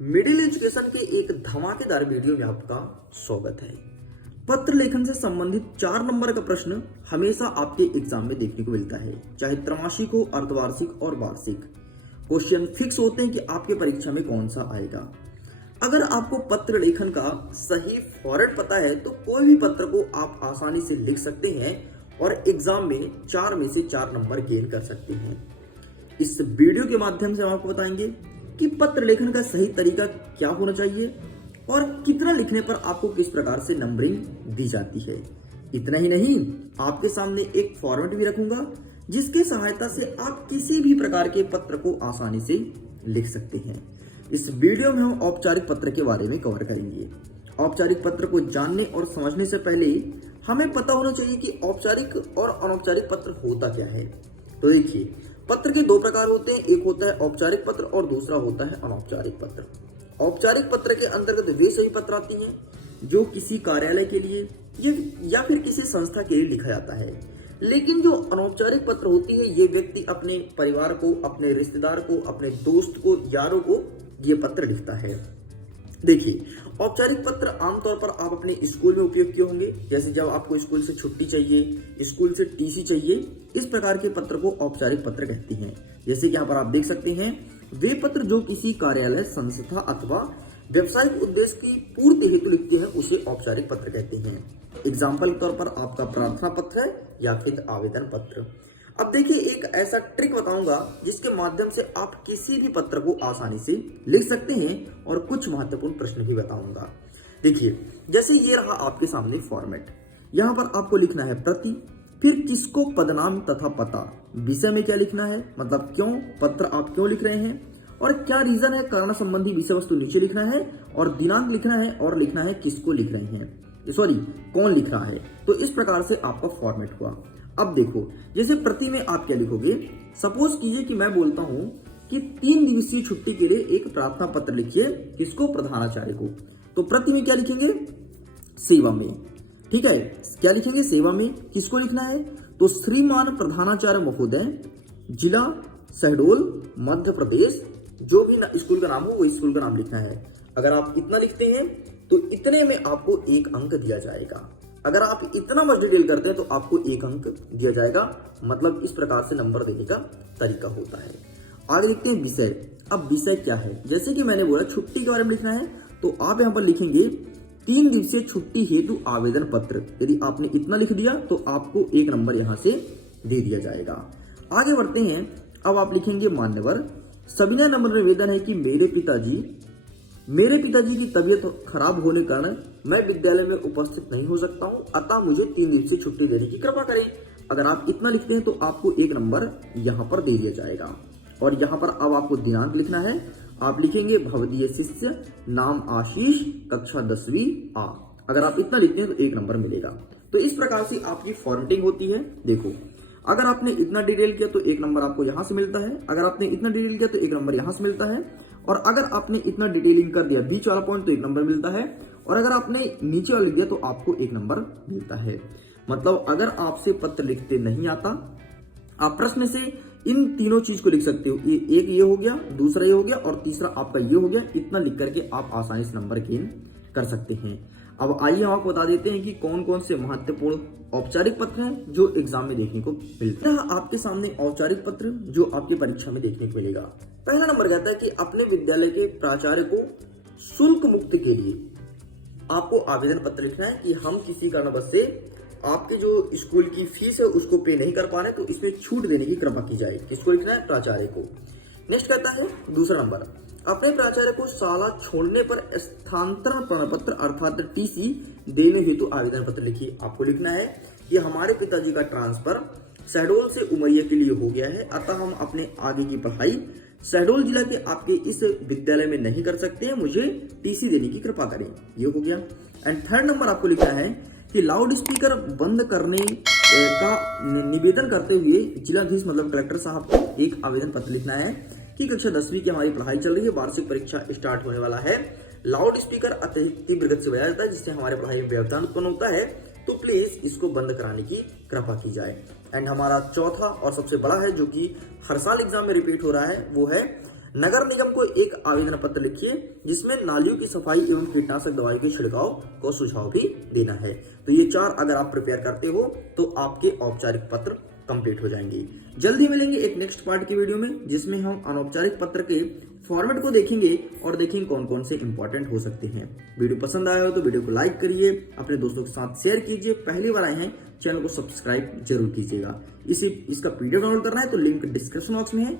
Middle education के एक धमाकेदार वीडियो में आपका स्वागत है। पत्र लेखन से संबंधित 4 नंबर का प्रश्न हमेशा आपके एग्जाम में देखने को मिलता है, चाहे त्रैमासिक हो, अर्धवार्षिक और वार्षिक। क्वेश्चन फिक्स होते हैं कि आपके परीक्षा में कौन सा आएगा। अगर आपको पत्र लेखन का सही फॉर्मेट पता है तो कोई भी पत्र को आप आसानी से लिख सकते हैं और एग्जाम में 4 में से 4 नंबर गेन कर सकते हैं। इस वीडियो के माध्यम से हम आपको बताएंगे कि पत्र लेखन का सही तरीका क्या होना चाहिए और कितना लिखने पर आपको किस प्रकार से नंबरिंग दी जाती है। इतना ही नहीं, आपके सामने एक फॉर्मेट भी रखूंगा जिसकी सहायता से आप किसी भी प्रकार के पत्र को आसानी से लिख सकते हैं। इस वीडियो में हम औपचारिक पत्र के बारे में कवर करेंगे। औपचारिक पत्र को जानने और समझने से पहले हमें पता होना चाहिए कि औपचारिक और अनौपचारिक पत्र होता क्या है। तो देखिए, पत्र के 2 प्रकार होते हैं, एक होता है औपचारिक पत्र और दूसरा होता है अनौपचारिक पत्र। औपचारिक पत्र के अंतर्गत वे सभी पत्र आती हैं जो किसी कार्यालय के लिए या फिर किसी संस्था के लिए लिखा जाता है। लेकिन जो अनौपचारिक पत्र होती है, ये व्यक्ति अपने परिवार को, अपने रिश्तेदार को, अपने दोस्त को, यारों को ये पत्र लिखता है। देखिए, औपचारिक पत्र आमतौर पर आप अपने स्कूल में उपयोग किए होंगे, जैसे जब आपको स्कूल से छुट्टी चाहिए, स्कूल से टीसी चाहिए, इस प्रकार के पत्र को औपचारिक पत्र कहते हैं। जैसे कि यहाँ पर आप देख सकते हैं, वे पत्र जो किसी कार्यालय, संस्था अथवा व्यवसायिक उद्देश्य की पूर्ति हेतु लिखते हैं उसे औपचारिक पत्र कहते हैं। एग्जाम्पल के तौर पर आपका प्रार्थना पत्र है या फिर आवेदन पत्र। अब देखिए, एक ऐसा ट्रिक बताऊंगा जिसके माध्यम से आप किसी भी पत्र को आसानी से लिख सकते हैं और कुछ महत्वपूर्ण प्रश्न भी बताऊंगा। देखिए, जैसे ये रहा आपके सामने फॉर्मेट। यहाँ पर आपको लिखना है प्रति, फिर किसको पदनाम तथा पता, विषय में क्या लिखना है, मतलब क्यों पत्र आप क्यों लिख रहे हैं और क्या रीजन है, कारण संबंधी विषय वस्तु नीचे लिखना है और दिनांक लिखना है और लिखना है किसको लिख रहे हैं, सॉरी कौन लिख रहा है। तो इस प्रकार से आपका फॉर्मेट हुआ। अब देखो, जैसे प्रति में आप क्या लिखोगे। सपोज कीजिए कि मैं बोलता हूं कि 3 दिवसीय छुट्टी के लिए एक प्रार्थना पत्र लिखिए, किसको, प्रधानाचार्य को। तो प्रति में क्या लिखेंगे, सेवा में। ठीक है, क्या लिखेंगे, सेवा में। किसको लिखना है, तो श्रीमान प्रधानाचार्य महोदय, जिला शहडोल, मध्य प्रदेश। जो भी स्कूल का नाम हो वो स्कूल का नाम लिखना है। अगर आप इतना लिखते हैं तो इतने में आपको 1 अंक दिया जाएगा। अगर आप इतना मच डिटेल करते हैं तो आपको 1 अंक दिया जाएगा। मतलब इस प्रकार से नंबर देने का तरीका होता है। आगे लिखते हैं विषय। अब विषय क्या है, जैसे कि मैंने बोला छुट्टी के बारे में लिखना है, तो आप यहाँ पर लिखेंगे 3 दिवसीय छुट्टी हेतु आवेदन पत्र। यदि आपने इतना लिख दिया तो आपको 1 नंबर यहाँ से दे दिया जाएगा। आगे बढ़ते हैं। अब आप लिखेंगे मान्यवर, सविनय नम्र निवेदन है कि मेरे पिताजी की तबीयत खराब होने के कारण मैं विद्यालय में उपस्थित नहीं हो सकता हूं, अतः मुझे 3 दिवसीय छुट्टी देने की कृपा करें। अगर आप इतना लिखते हैं तो आपको 1 नंबर यहाँ पर दे दिया जाएगा। और यहाँ पर अब आपको दिनांक लिखना है। आप लिखेंगे भवदीय शिष्य, नाम आशीष, कक्षा 10वीं आ। अगर आप इतना लिखते हैं तो 1 नंबर मिलेगा। तो इस प्रकार से आपकी फॉर्मेटिंग होती है। देखो, अगर आपने इतना डिटेल किया तो 1 नंबर आपको यहां से मिलता है, अगर आपने इतना डिटेल किया तो 1 नंबर यहां से मिलता है, और अगर आपने इतना डिटेलिंग कर दिया बीच वाला पॉइंट तो 1 नंबर मिलता है, और अगर आपने नीचे वाला लिख दिया तो आपको 1 नंबर मिलता है। मतलब अगर आपसे पत्र लिखते नहीं आता, आप प्रश्न से इन तीनों चीज को लिख सकते हो। एक ये हो गया, दूसरा ये हो गया और तीसरा आपका ये हो गया। इतना लिख करके आप आसानी से नंबर गेन कर सकते हैं। अब आइए हम आपको बता देते हैं कि कौन कौन से महत्वपूर्ण औपचारिक पत्र हैं जो एग्जाम में देखने को मिलते हैं। आपके सामने औपचारिक पत्र जो आपकी परीक्षा में देखने को मिलेगा। पहला नंबर कहता है कि अपने विद्यालय के प्राचार्य को शुल्क मुक्ति के लिए आपको आवेदन पत्र लिखना है कि हम किसी कारणवश से आपके जो स्कूल की फीस है उसको पे नहीं कर पा रहे, तो इसमें छूट देने की कृपा की जाए। किसको लिखना है, प्राचार्य को। नेक्स्ट कहता है दूसरा नंबर, अपने प्राचार्य को शाला छोड़ने पर स्थानांतरण प्रमाण पत्र अर्थात टीसी देने हेतु आवेदन पत्र लिखिए। आपको लिखना है कि हमारे पिताजी का ट्रांसफर शहडोल से उमरिया के लिए हो गया है, अतः हम अपने आगे की पढ़ाई शहडोल जिला के आपके इस विद्यालय में नहीं कर सकते हैं, मुझे टीसी देने की कृपा करें। ये हो गया। एंड थर्ड नंबर आपको लिखना है कि लाउड स्पीकर बंद करने का निवेदन करते हुए जिलाधीश मतलब कलेक्टर साहब को एक आवेदन पत्र लिखना है कि कक्षा 10वीं की हमारी पढ़ाई चल रही है, वार्षिक परीक्षा स्टार्ट होने वाला है, लाउड स्पीकर अत्यधिक तीव्र गति से बजाया जाता है जिससे हमारे पढ़ाई में व्यवधान उत्पन्न होता है, तो प्लीज इसको बंद कराने की कृपा की जाए। एंड हमारा चौथा और सबसे बड़ा है जो कि हर साल एग्जाम में रिपीट हो रहा है, वो है नगर निगम को एक आवेदन पत्र लिखिए जिसमें नालियों की सफाई एवं कीटनाशक दवाई के छिड़काव को सुझाव भी देना है। तो ये 4 अगर आप प्रिपेयर करते हो तो आपके औपचारिक पत्र कंप्लीट हो जाएंगे। जल्दी मिलेंगे एक नेक्स्ट पार्ट की वीडियो में जिसमें हम अनौपचारिक पत्र के फॉर्मेट को देखेंगे और देखेंगे कौन कौन से इंपॉर्टेंट हो सकते हैं। वीडियो पसंद आया हो तो वीडियो को लाइक करिए, अपने दोस्तों के साथ शेयर कीजिए, पहली बार आए हैं चैनल को सब्सक्राइब जरूर कीजिएगा। इसका पीडीएफ डाउनलोड करना है तो लिंक डिस्क्रिप्शन बॉक्स में है,